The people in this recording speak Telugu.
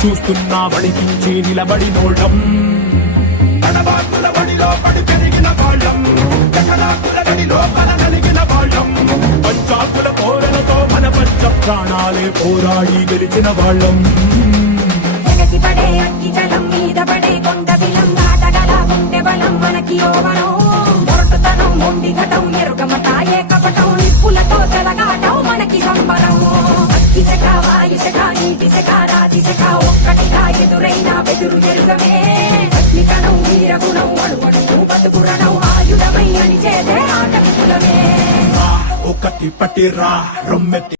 చూస్తున్నా వడికించి నిలబడినోళ్ళం కడబాకుల వడిలో పడి పెరిగిన వాళ్ళం కడబాకుల వడిలో కలిగిన వాళ్ళం పంచాకుల కోరలతో మన పంచ ప్రాణాలే పోరాడి గెలిచిన వాళ్ళం పడే అగ్గి జలం మీద పడే కొండ బిలం దాటగల గుండె బలం మనకి ఓవరం మొరటుతనం మొండి ఘటం ఎరుగమట ఏకపటం నిప్పులతో తెలగాటం మనకి సంబరం ఇసక వాయుసక నీటిసక రాతిసక ఒక్కటిగా ఎదురైన బెదురు ఎరుగమే అగ్నికణం వీరగుణం అడుగడుగు బతుకురణం ఆయుధమై అని చేసే ఆట విపులమే ఒకటి పట్టిరా రొమ్మెత్తి